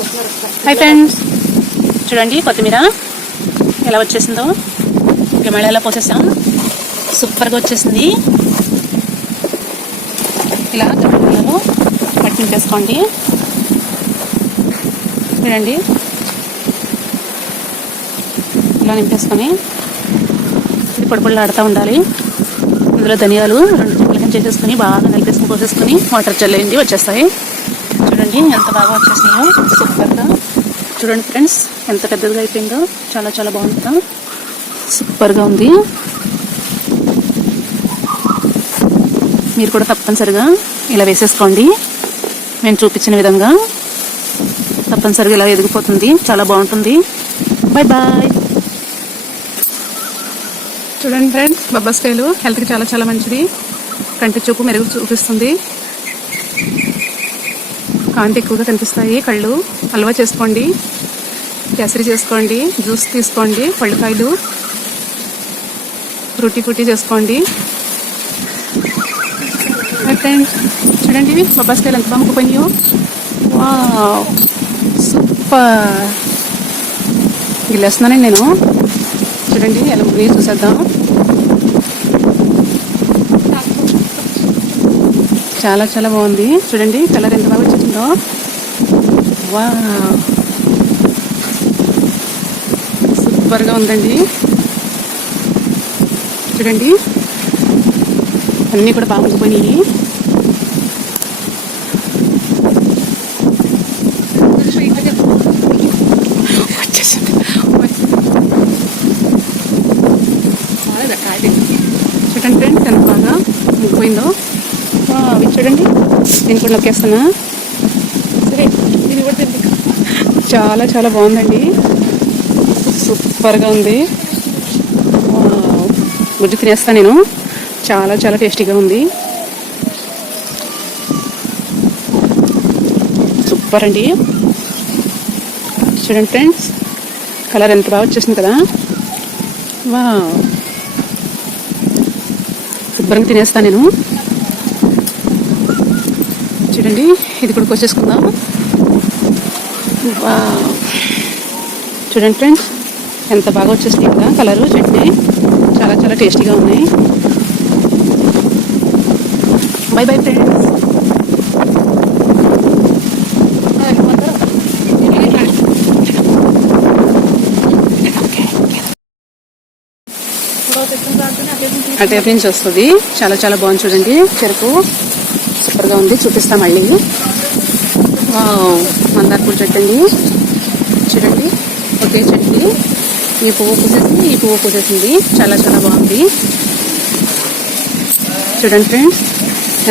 Hi friends, చూడండి కొత్తిమీర ఎలా వచ్చేసిందో. ఇక మళ్ళీ ఎలా పోసేసాం, సూపర్గా వచ్చేసింది. ఇలా గడ్డలలో పట్టి నింపేసుకోండి. చూడండి ఇలా నింపేసుకొని ఇది పొడి ఆడుతూ ఉండాలి. ఇందులో ధనియాలు 2 చెక్కలు చేసేసుకొని బాగా నలిపేసుకొని పోసేసుకొని వాటర్ చల్లేయండి, వచ్చేస్తాయి. చూడండి ఎంత బాగా వచ్చేసినాయో, సూపర్గా. చూడండి ఫ్రెండ్స్ ఎంత పెద్దదిగా అయిపోయిందో, చాలా చాలా బాగుంది కదా, సూపర్గా ఉంది. మీరు కూడా తప్పనిసరిగా ఇలా వేసేసుకోండి. నేను చూపించిన విధంగా తప్పనిసరిగా ఇలా ఎదిగిపోతుంది, చాలా బాగుంటుంది. Bye bye. చూడండి ఫ్రెండ్స్, బొబ్బాస్కాయలు హెల్త్కి చాలా చాలా మంచిది. కంటి చూపు మెరుగు చూపిస్తుంది, కాంతి ఎక్కువగా కనిపిస్తాయి కళ్ళు. హల్వా చేసుకోండి, కేసరి చేసుకోండి, జ్యూస్ తీసుకోండి, పళ్ళకాయలు ఫ్రూటీ చేసుకోండి. ఫ్రెండ్స్ చూడండి బొబ్బాస్కాయలు ఎంత బాగా ముక్కుపోయినాయో. Wow super. గిల్లేస్తున్నానండి నేను. చూడండి ఎలా ముగ్గురు చూసేద్దాం. చాలా చాలా బాగుంది. చూడండి కలర్ ఎంత బాగా వచ్చేసిందో. వావ్ సూపర్గా ఉందండి. చూడండి అన్నీ కూడా బాగా ముగ్గిపోయినాయి. వచ్చేసింది. చూడండి ఫ్రెండ్స్ ఎంత బాగా ముగ్గిపోయిందో. అవి చూడండి, నేను కూడా నొక్కేస్తున్నా. సరే దీన్ని కూడా చాలా చాలా బాగుందండి, సూపర్గా ఉంది. గుజ్జు తినేస్తాను నేను, చాలా చాలా టేస్టీగా ఉంది. సూపర్ అండి. చూడండి ఫ్రెండ్స్ కలర్ ఎంత బాగా వచ్చేసింది కదా. వావ్ శుభ్రంగా తినేస్తాను నేను. చూడండి ఇది కూడా కోసేసుకుందాం. వావ్ చూడండి ఫ్రెండ్స్ ఎంత బాగా వచ్చేసింది కదా కలరు. చట్నీ చాలా చాలా టేస్టీగా ఉన్నాయి. By bye friends. అటేపు నుంచి వస్తుంది, చాలా చాలా బాగుంది. చూడండి చెరుకు సూపర్గా ఉంది, చూపిస్తా మళ్ళీ. వావ్ మందార పూల చెట్టు అండి. చూడండి ఒకే చెట్టు, ఈ పువ్వు పూసేసింది, ఈ పువ్వు పూసేసింది, చాలా చాలా బాగుంది. చూడండి ఫ్రెండ్స్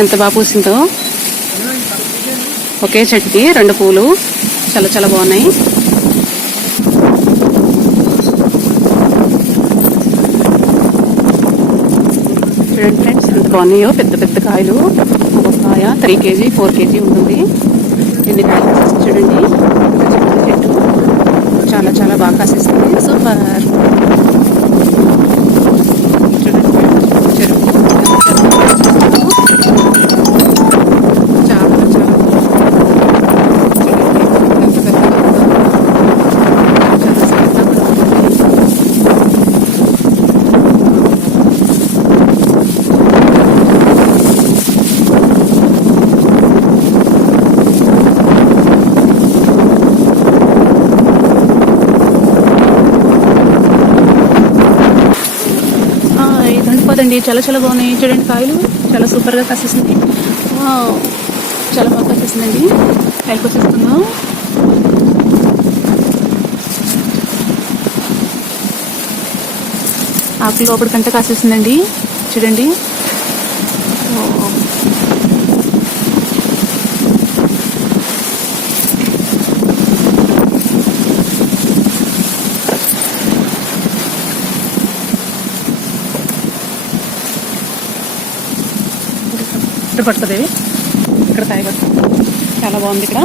ఎంత బాగా పూసిందో. ఒకే చెట్టుకి 2 పూలు, చాలా చాలా బాగున్నాయి. చూడండి ఫ్రెండ్స్ ఎంత బాగున్నాయో, పెద్ద పెద్ద కాయలు. ఒక కాయ 3 kg 4 kg ఉంటుంది. ఎన్ని కాయలు చూడండి. చెట్టు చాలా చాలా బాగా కాసేస్తుంది, సూపర్. చూడండి చెరుకు చాలా చాలా పోదండి, చాలా చాలా బాగున్నాయి. చూడండి కాయలు చాలా సూపర్గా కాసేసింది. చాలా బాగా కాసేసిందండి. కాయలు వచ్చేస్తున్నాం. ఆకులు లోపల కంటే కాసేసిందండి. చూడండి ఇక్కడ పడుతుంది, ఇక్కడ కాయ పడుతుంది. చాలా బాగుంది ఇక్కడ.